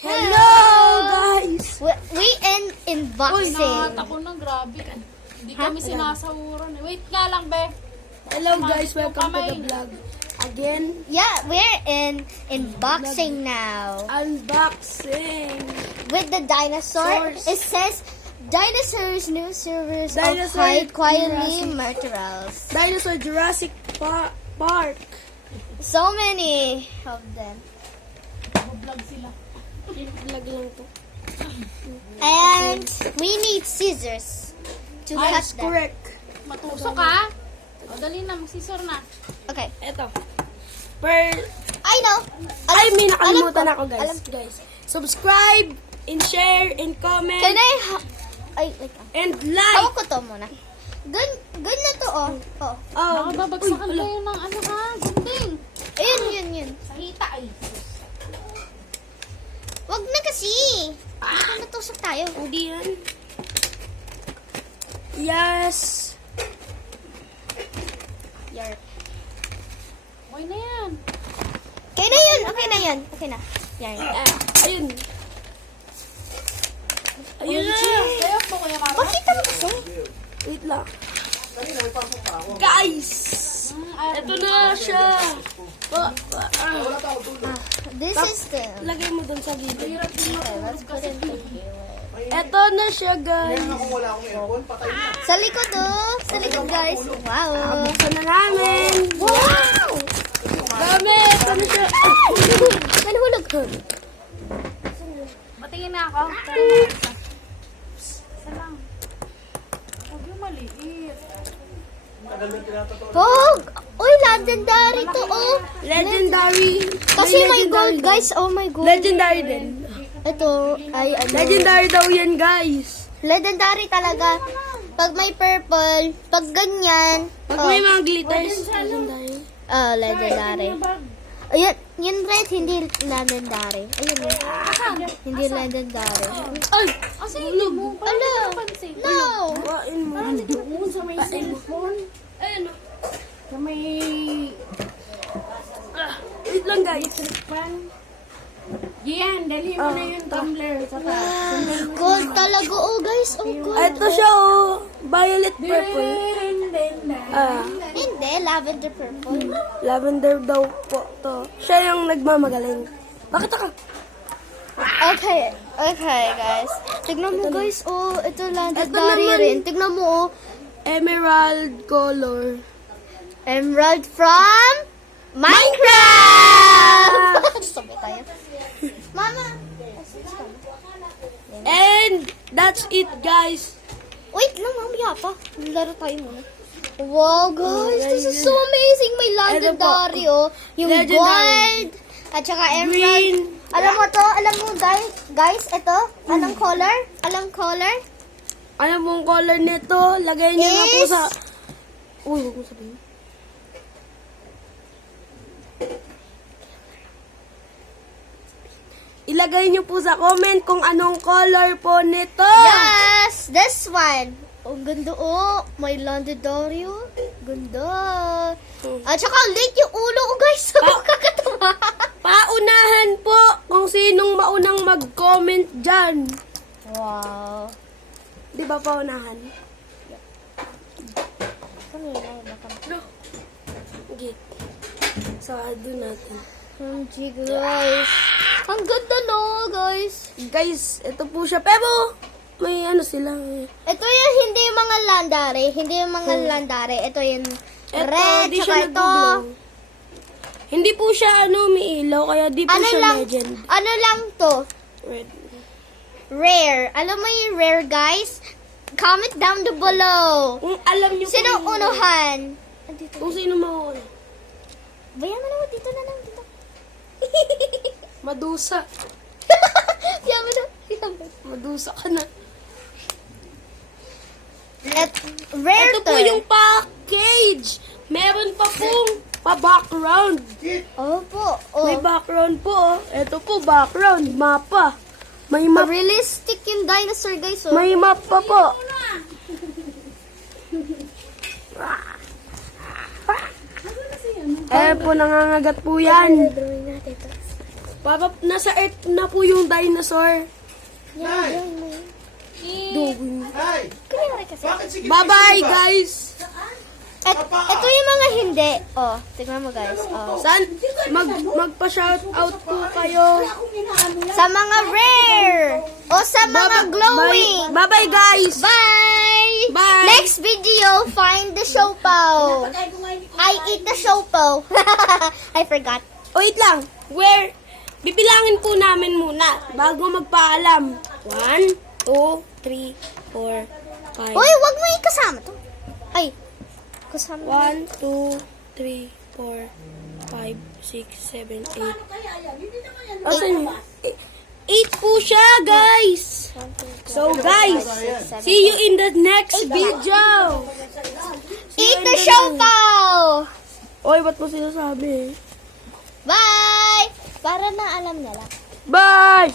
Hello, guys! We end in Uy, boxing. nangat ako na, grabe. Hindi kami sinasahuran. Wait nga lang, be. Hello, guys! Welcome to the Kamay. vlog. Again, Yeah, we're in boxing now. unboxing. With the dinosaur, Source. it says dinosaurs new servers Dinosaur of hide quietly Jurassic. materials. Dinosaur Jurassic Park. So many of them. Vlog sila. Vlog lang to. And we need scissors to cut That's them. correct. Matusok ka? O, dali na, magsisor na. Okay. Eto. Per... I know. Ay, may nakalimutan alam ako, ko. Alam guys. Subscribe, and share, and comment, Can I ay, wait lang. and like. Hawak ko to muna. Good na to, oh. Oh. Oh, Nakababagsakan uy, wala. kayo ng ano ha? Gunding. Ayun. Sa hita ay. Wag na kasi. Baka natusok tayo. Hindi yan. Yes. Yarp. Okay na yan. Okay na yun. Okay na. Yan. Ayun. Ayun na. Kaya po, Kuya Mara. Bakita mo kasi? Wait lang. Guys! Ito na siya. This is the... Lagay mo dun sa gilid. Okay, let's put it in here. Ito na siya, guys. Sa likod, oh. Sa likod, guys. Wow. Buksan na namin. Wow! Dami. Ito na siya. Nanhulog. Patingin na ako. Isa lang. Huwag yung maliit. Pog! Uy, legendary to, oh. Legendary. Kasi May my gold, legendary guys. Oh my god. Legendary din. Ito, ay ano. Legendary daw yan, guys. Legendary talaga. Pag may purple, pag ganyan. Pag may mga glitters, legendary. Legendary. Ayun, yun red, hindi legendary. Ayun yun. Hindi legendary. Ay! Kasi hindi mo. Parang Ala! hindi ko napansin. No! Kuhain mo. Doon sa may cellphone. Ayun. Sa may... Wait lang, guys. Yan, dali mo na yung tumbler. Saka. Gold talaga, oh guys. Oh, gold. Ito siya, oh. Violet purple. Hindi, lavender purple. Lavender daw po to. Siya yung nagmamagaling. Bakit ako? Okay, guys. Tignan mo, guys. Oh, ito legendary naman. rin. Tignan mo, oh. Emerald color. Emerald from Minecraft! Sabay tayo. Mama! And that's it, guys. Wait lang, mamaya pa. Laro tayo muna. Wow, guys. This is so amazing. May legendary, oh. Yung Legendary. gold. At saka emerald. Green. Alam mo to? Alam mo, guys, ito? Anong color? Anong color? Ano pong color nito? Lagay niyo na po Is- sa... Uy, huwag mo sabihin. Ilagay niyo po sa comment kung anong color po nito. Yes! This one. Ang ganda, oh. May legendary, oh. Ganda. At saka late yung ulo ko, guys. Kakatawa. Paunahan po kung sinong maunang mag-comment dyan. Wow. Di ba paunahan? Okay. Sado natin. OMG, guys. Ang ganda, no, guys. Guys, ito po siya. Pero, may ano sila. Ito yung hindi yung mga landare. Hindi yung mga landare. Ito yung Ito, red, di tsaka siya ito. nag-glow. Hindi po siya may ilaw, kaya di po Ano siya lang, legend. ano lang to? Red. Rare. Alam mo yung rare, guys? Comment down below. Kung alam niyo Sino kung- unuhan? Andito. Kung sino mauna. Bayan mo naman. Dito na lang. Dito. Madusa. Yan mo na. Madusa ka na. At rare Ito to. po yung package. Meron pa pong pa-background. Opo. Oh. May background po. Ito po, background. Mapa. May map. Realistic yung dinosaur, guys. Oh. May map pa po. Eh po, nangangagat po yan. Drawing natin ito. Nasa Earth na po yung dinosaur. Ay, Kunyari kasi. bakit sige? Bye-bye, guys! Ito yung mga hindi. Oh, tignan mo guys. Oh. San? Magpa-shout out po kayo. Sa mga rare. O sa mga glowing. Bye-bye, guys! Bye! Bye! Next video, find the siopaw. I eat the siopaw. I forgot. Wait lang. Where? Bibilangin po namin muna bago magpaalam. 1, 2, 3, 4, 5. Uy, wag mo ikasama to. Ay, kasama. 1, 2, 3, 4, 5, 6, 7, 8. Asan yun? 8 po siya, guys! So, guys, see you in the next video! Eat the siopaw. Oy, ba't mo sinasabi? Bye! Para na alam nila. Bye!